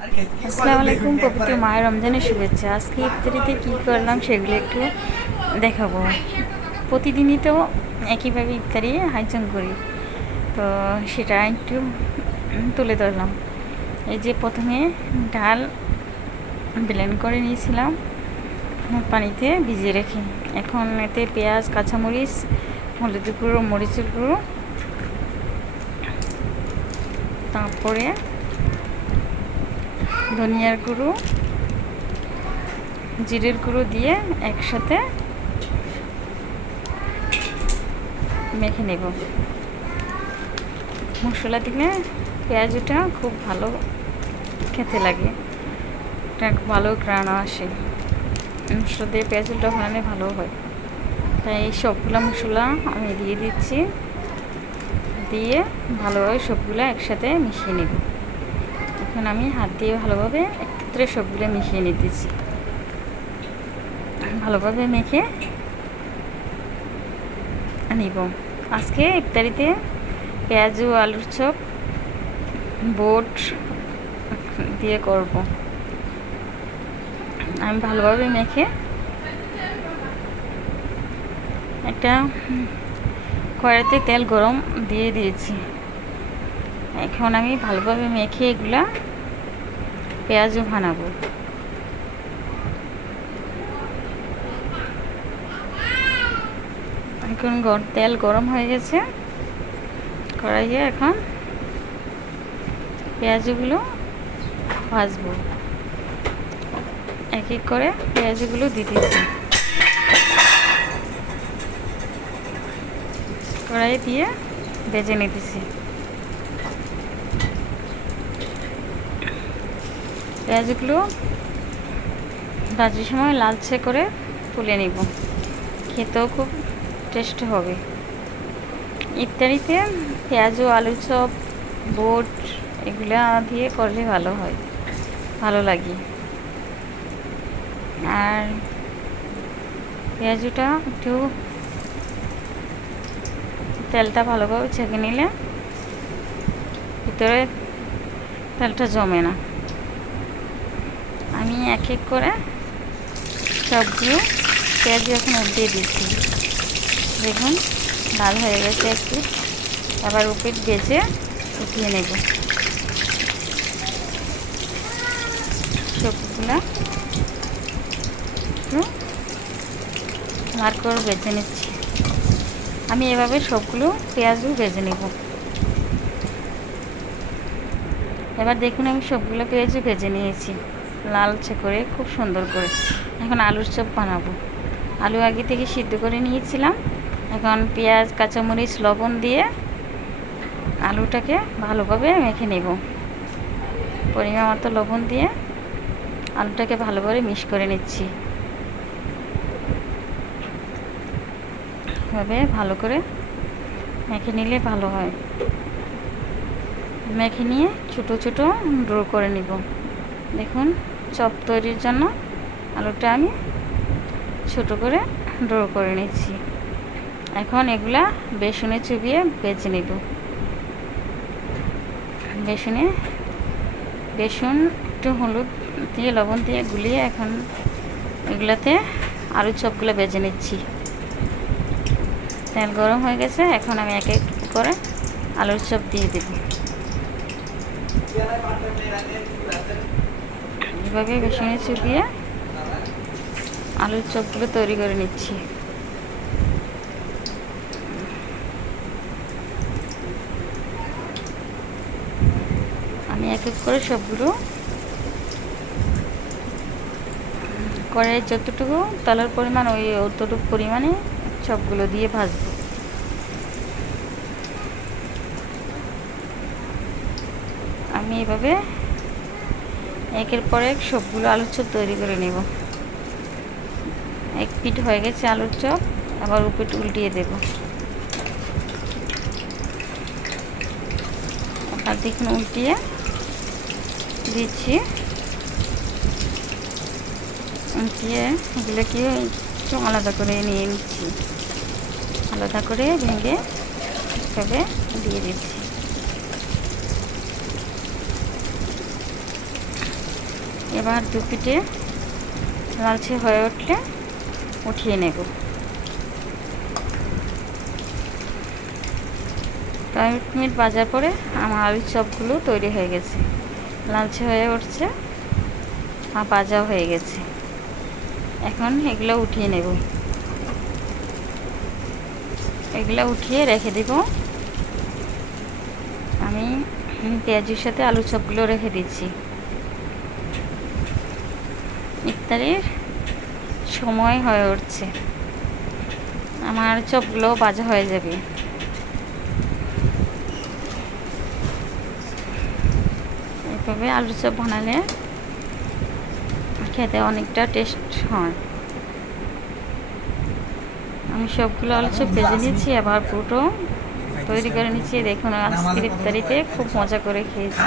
আসসালামু আলাইকুম, পবিত্র মায়ের রমজানের শুভেচ্ছা। আজকে ইফতারিতে কী করলাম সেগুলো একটু দেখাবো। প্রতিদিনই তো একইভাবে ইফতারি আয়োজন করি, তো সেটা একটু তুলে ধরলাম। এই যে প্রথমে ডাল ব্লেন্ড করে নিয়েছিলাম পানিতে ভিজিয়ে রেখে, এখন এতে পেঁয়াজ, কাঁচামরিচ, হলুদের গুঁড়ো, মরিচের গুঁড়ো, তারপরে ধনিয়ার গুঁড়ো, জিরের গুঁড়ো দিয়ে একসাথে মেখে নেব। মশলা দিলে পেঁয়াজটা খুব ভালো খেতে লাগে, এটা ভালো ঘ্রাণ আসে। মশলা দিয়ে পেঁয়াজটা বানালে ভালো হয়, তাই এই সবগুলো মশলা আমি দিয়ে দিচ্ছি। দিয়ে ভালোভাবে সবগুলো একসাথে মিশিয়ে নেব। এখন আমি হাত দিয়ে ভালোভাবে একত্রে সবগুলো মিশিয়ে নিতেছি। ভালোভাবে মেখে নিব। আজকে ইফতারিতে পেঁয়াজ ও আলুর চপ, বোট দিয়ে করব। আমি ভালোভাবে মেখে একটা কড়াইতে তেল গরম দিয়ে দিয়েছি। এখন আমি ভালোভাবে মেখে এগুলা পেঁয়াজও বানাবো। এখন তেল গরম হয়ে গেছে কড়াইয়ে, এখন পেঁয়াজগুলো ভাজবো। এক এক করে পেঁয়াজগুলো দিতেছি কড়াইয়ে দিয়ে ভেজে নিতেছি। পেঁয়াজগুলো ভাজার সময় লালচে করে তুলে নিব, খেতেও খুব টেস্টি হবে। ইফতারিতে পেঁয়াজ ও আলুর চপ, বোট এগুলা দিয়ে করলে ভালো হয়, ভালো লাগে। আর পেঁয়াজটা একটু তেলটা ভালোভাবে ছেঁকে নিলে ভিতরে তেলটা জমে না। আমি এক এক করে সবগুলো পেঁয়াজ এখন উঠিয়ে দিচ্ছি। দেখুন লাল হয়ে গেছে একটু, আবার উপরে ভেজে উঠিয়ে নেব। সবগুলো একটু লাল করে ভেজে নিচ্ছি। আমি এভাবে সবগুলো পেঁয়াজও ভেজে নেব। এবার দেখুন আমি সবগুলো পেঁয়াজও ভেজে নিয়েছি লালচে করে, খুব সুন্দর করে। এখন আলুর চপ বানাবো। আলু আগে থেকে সিদ্ধ করে নিয়েছিলাম। এখন পেঁয়াজ, কাঁচামরিচ, লবণ দিয়ে আলুটাকে ভালোভাবে মেখে নেব। পরিমাণ মতো লবণ দিয়ে আলুটাকে ভালোভাবে মিক্স করে নিচ্ছি। এভাবে ভালো করে মেখে নিলে ভালো হয়। মেখে নিয়ে ছোটো ছোটো ডো করে নিব। দেখুন চপ তৈরির জন্য আলুটা আমি ছোটো করে ডো করে নিচ্ছি। এখন এগুলা বেসনে চুবিয়ে ভেজে নেব। বেসন একটু হলুদ দিয়ে, লবণ দিয়ে গুলিয়ে এখন এগুলাতে আলুর চপগুলো ভেজে নিচ্ছি। তেল গরম হয়ে গেছে, এখন আমি এক এক করে আলুর চপ দিয়ে দেব। এভাবে বেসনে চুবিয়ে আলুর চপগুলো তৈরি করে নিচ্ছি। আমি এক এক করে সবগুলো কড়াইয়ে যতটুকু তেলের পরিমাণ ওই অতটুকু পরিমাণে সবগুলো দিয়ে ভাজবো। আমি এভাবে একের পর এক সবগুলো আলুর চপ তৈরি করে নেব। এক পিঠ হয়ে গেছে আলুর চপ, আবার উপরে উল্টিয়ে দেব। আবার দেখুন উল্টিয়ে দিচ্ছি। উল্টিয়ে এগুলোকে একটু আলাদা করে নিয়ে নিচ্ছি। আলাদা করে ভেঙে এভাবে দিয়ে দিচ্ছি। এবার দু পিঠে লালচে হয়ে উঠলে উঠিয়ে নেব। কয়েক মিনিট ভাজার পরে আমার আলুর চপগুলো তৈরি হয়ে গেছে, লালচে হয়ে উঠছে আর ভাজাও হয়ে গেছে। এখন এগুলো উঠিয়ে নেব। এগুলো উঠিয়ে রেখে দেব। আমি পেঁয়াজের সাথে আলু চপগুলো রেখে দিচ্ছি। ইফতারির সময় হয়ে উঠছে, আমার চপগুলো ভাজা হয়ে যাবে। এভাবে আলু চপ বানালে খেতে অনেকটা টেস্ট হয়। আমি সবগুলো আলু চপ ভেজে নিচ্ছি, আবার পুরো তৈরি করে নিচ্ছি। দেখুন আজকের ইফতারিতে খুব মজা করে খেয়েছি।